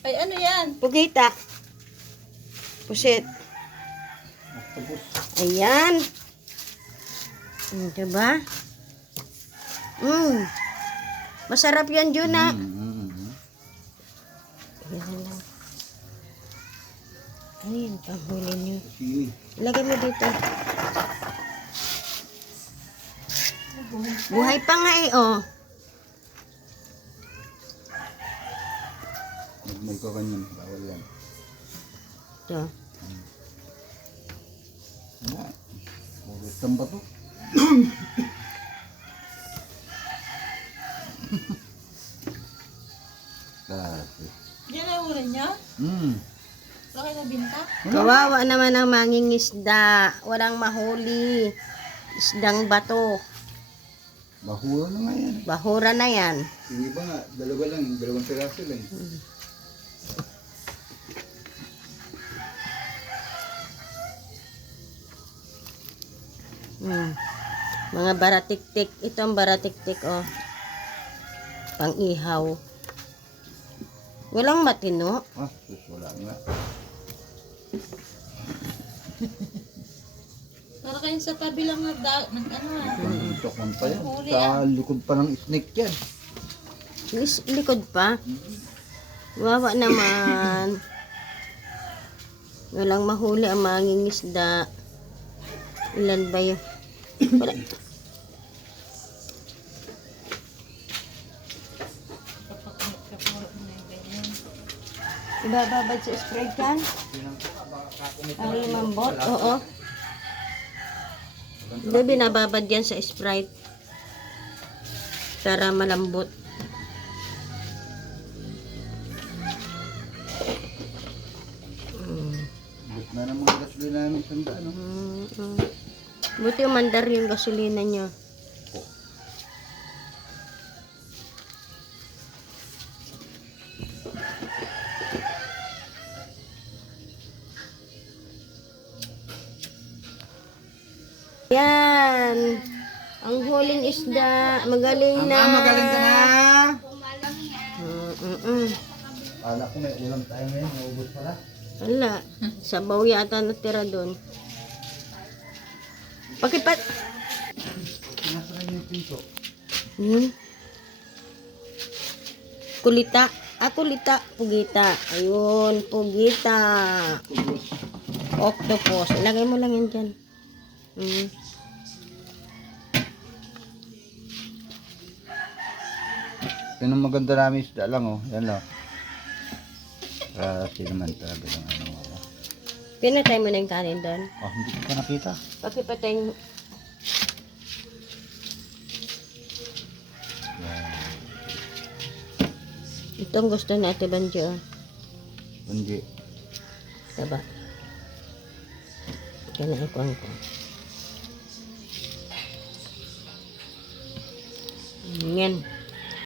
Ay, ano yan? Pugita. Pusit. Ayan. Diba? Masarap yan, Juna. Ayan lang. Ano yun? Panghuli nyo. Ilagay mo dito. Buhay pa nga eh, oh. Magkakanyan. Bawal yan. Ito. Uwitan ba to? Kasi. Yan ang uri niya? Laki na binta? Kawawa naman ang mangingisda. Walang mahuli. Isdang bato. Bahura na nga yan. Bahura na yan. Yung iba nga, dalawa lang. Dalawang piraso lang. Mga baratiktik. Ito ang baratiktik, oh. Pang-ihaw. Walang matino. Sus, wala nga. Para kayo sa tabi lang ano Tukon pa yan. Sa likod pa ng snake yan. Likod pa. Wawa naman. Walang mahuli ang mangingisda. Ilan ba yun? Wala. Ibababad sa spray can? Ang limang bot? Oo. Hindi, binababad yan sa Sprite. Para malambot. Buk na ng mga gasolina namin sanda, no? Buti umandar yung gasolina nyo. Yan. Ang huling isda. Magaling na. Magaling ka na! Kala ko may ulam tayo ngayon. Naubos pala. Wala. Sabaw yata natira doon. Pakipat. Nasaan yung piso? Kulita. Kulita. Pugita. Ayun. Pugita. Octopus. Ilagay mo lang yan dyan. Yan ang maganda namin isda lang, oh. Yan lang. Kasi naman talaga lang ano. Pinatay mo na yung kanin doon. Hindi ko pa nakita. Pakipatay mo. Itong gusto natin, Banjo. Hindi. Diba? Kinaikuan ko. Yan.